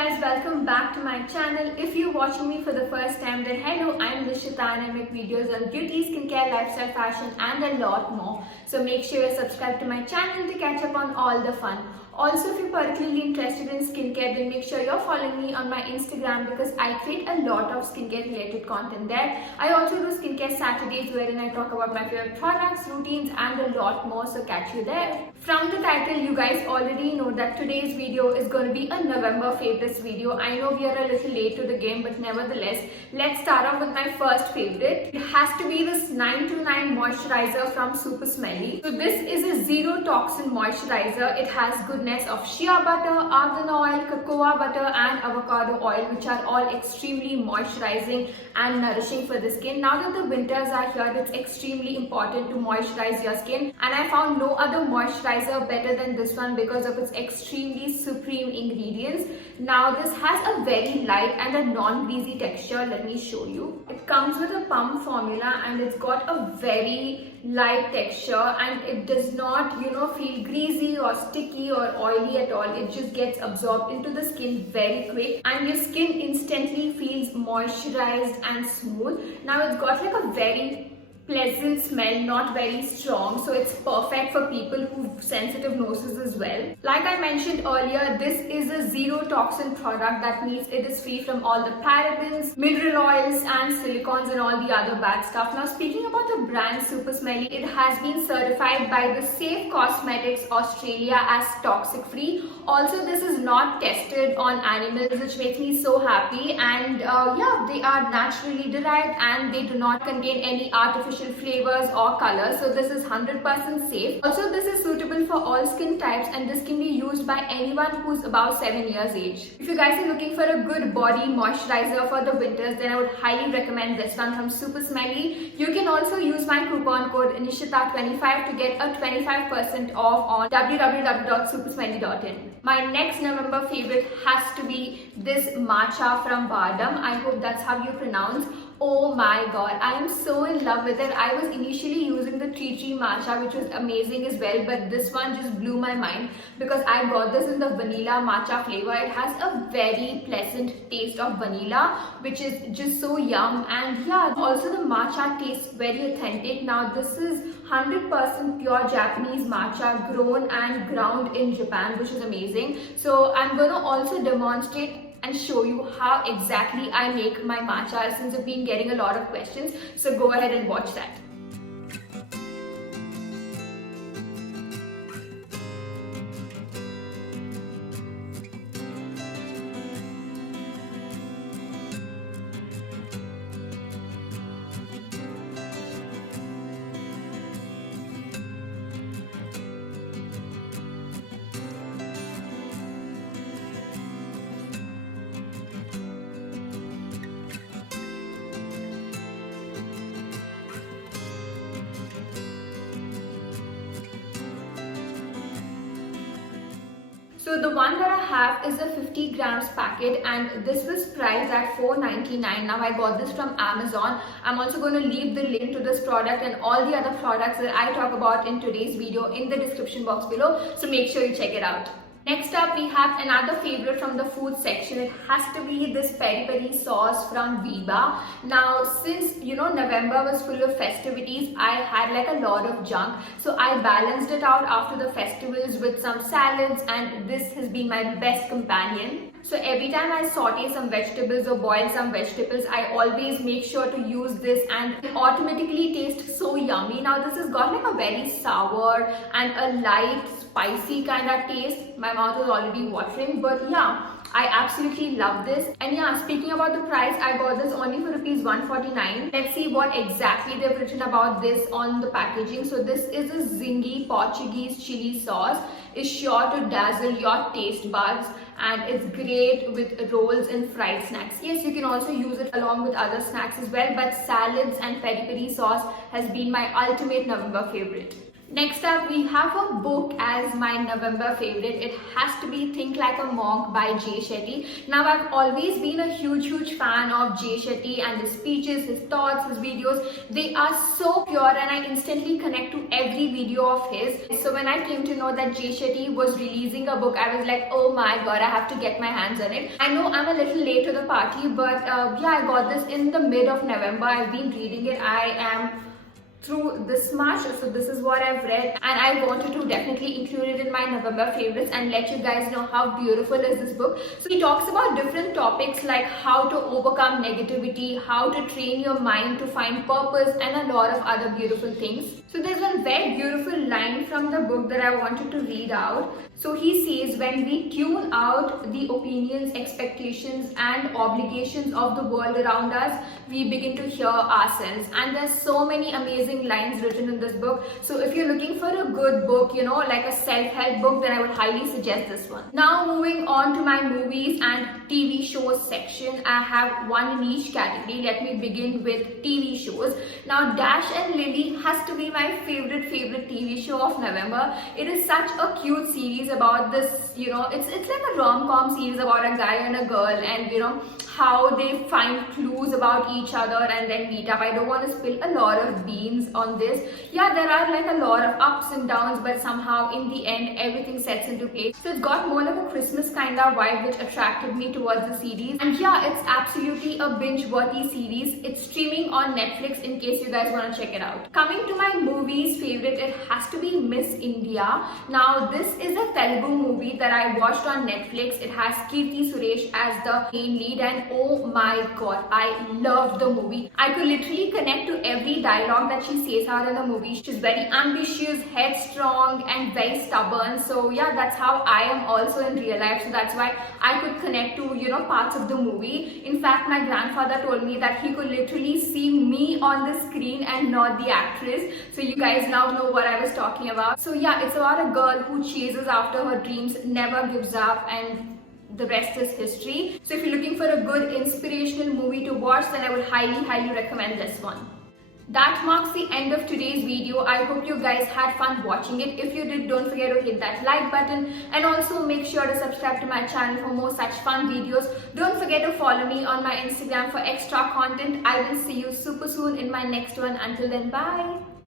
guys, welcome back to my channel. If you're watching me for the first time, then hello, I'm Nishita and I make videos on beauty, skincare, lifestyle, fashion and a lot more. So make sure you subscribe to my channel to catch up on all the fun. Also, if you're particularly interested in skincare, then make sure you're following me on my Instagram because I create a lot of skincare related content there. I also do skincare Saturdays wherein I talk about my favorite products, routines and a lot more, so catch you there. From the title, you guys already know that today's video is going to be a November favorites video. I know we are a little late to the game, but nevertheless, let's start off with my first favorite. It has to be this 929 moisturizer from Super Smelly. So this is a zero toxin moisturizer. It has goodness of shea butter, argan oil, cocoa butter and avocado oil, which are all extremely moisturizing and nourishing for the skin. Now that the winters are here, it's extremely important to moisturize your skin, and I found no other moisturizer better than this one because of its extremely supreme ingredients. Now this has a very light and a non-greasy texture. Let me show you. It comes with a pump formula and it's got a very light texture and it does not feel greasy or sticky or oily at all. It just gets absorbed into the skin very quick and your skin instantly feels moisturized and smooth. Now it's got like a very pleasant smell, not very strong, so it's perfect for people who have sensitive noses as well. Like I mentioned earlier, this is a zero toxin product. That means it is free from all the parabens, mineral oils and silicones and all the other bad stuff. Now speaking about the brand Super Smelly, it has been certified by the Safe Cosmetics Australia as toxic free. Also, this is not tested on animals, which makes me so happy, and yeah, they are naturally derived and they do not contain any artificial flavors or colors, so this is 100% safe. Also, this is suitable for all skin types and this can be used by anyone who's about 7 years age. If you guys are looking for a good body moisturizer for the winters, then I would highly recommend this one from Super Smelly. You can also use my coupon code NISHITA25 to get a 25% off on www.supersmelly.in. My next November favorite has to be this matcha from Bardam. I hope that's how you pronounce. Oh my god, I am so in love with it. I was initially using the Tree matcha, which was amazing as well, but this one just blew my mind because I got this in the vanilla matcha flavor. It has a very pleasant taste of vanilla, which is just so yum, and yeah, also the matcha tastes very authentic. Now this is 100% pure Japanese matcha grown and ground in Japan, which is amazing. So I'm going to also demonstrate and show you how exactly I make my matcha, since I've been getting a lot of questions. So go ahead and watch that. So the one that I have is a 50 grams packet and this was priced at $4.99. Now I got this from Amazon. I'm also going to leave the link to this product and all the other products that I talk about in today's video in the description box below. So make sure you check it out. Next up, we have another favorite from the food section. It has to be this peri peri sauce from Viva. Now, since November was full of festivities, I had like a lot of junk. So I balanced it out after the festivals with some salads, and this has been my best companion. So every time I saute some vegetables or boil some vegetables, I always make sure to use this and it automatically tastes so yummy. Now this has got like a very sour and a light spicy kind of taste. My mouth is already watering, but yeah, I absolutely love this. And yeah, speaking about the price, I got this only for rupees 149. Let's see what exactly they've written about this on the packaging. So this is a zingy Portuguese chili sauce. It's sure to dazzle your taste buds and it's great with rolls and fried snacks. Yes, you can also use it along with other snacks as well, but salads and peri peri sauce has been my ultimate November favorite. Next up, we have a book as my November favorite. It has to be Think Like a Monk by Jay Shetty. Now, I've always been a huge fan of Jay Shetty and his speeches, his thoughts, his videos. They are so pure and I instantly connect to every video of his. So when I came to know that Jay Shetty was releasing a book, I was like, oh my god, I have to get my hands on it. I know I'm a little late to the party, but yeah, I got this in the mid of November. I've been reading it. I am through this much, so this is what I've read, and I wanted to definitely include it in my November favorites and let you guys know how beautiful is this book. So he talks about different topics like how to overcome negativity, how to train your mind to find purpose, and a lot of other beautiful things. So there's one very beautiful line from the book that I wanted to read out. So he says, when we tune out the opinions, expectations and obligations of the world around us, we begin to hear ourselves. And there's so many amazing lines written in this book. So if you're looking for a good book, you know, like a self-help book, then I would highly suggest this one. Now moving on to my movies and TV shows section, I have one in each category. Let me begin with TV shows. Now Dash and Lily has to be my favorite TV show of November. It is such a cute series about this, you know, it's like a rom-com series about a guy and a girl, and you know how they find clues about each other and then meet up. I don't want to spill a lot of beans on this. Yeah, there are like a lot of ups and downs, but somehow in the end everything sets into place. So it's got more like a Christmas kind of vibe, which attracted me towards the series. And yeah, it's absolutely a binge-worthy series. It's streaming on Netflix in case you guys want to check it out. Coming to my movies favorite, it has to be Miss India. Now this is a Telugu movie that I watched on Netflix. It has Kirti Suresh as the main lead, and oh my god, I loved the movie. I could literally connect to every dialogue that she says out in the movie. She's very ambitious, headstrong and very stubborn. So yeah, that's how I am also in real life. So that's why I could connect to, you know, parts of the movie. In fact, my grandfather told me that he could literally see me on the screen and not the actress. So you guys now know what I was talking about. So yeah, it's about a girl who chases after her dreams, never gives up, and the rest is history. So if you're looking for a good inspirational movie to watch, then I would highly recommend this one. That marks the end of today's video. I hope you guys had fun watching it. If you did, don't forget to hit that like button and also make sure to subscribe to my channel for more such fun videos. Don't forget to follow me on my Instagram for extra content. I will see you super soon in my next one. Until then, bye.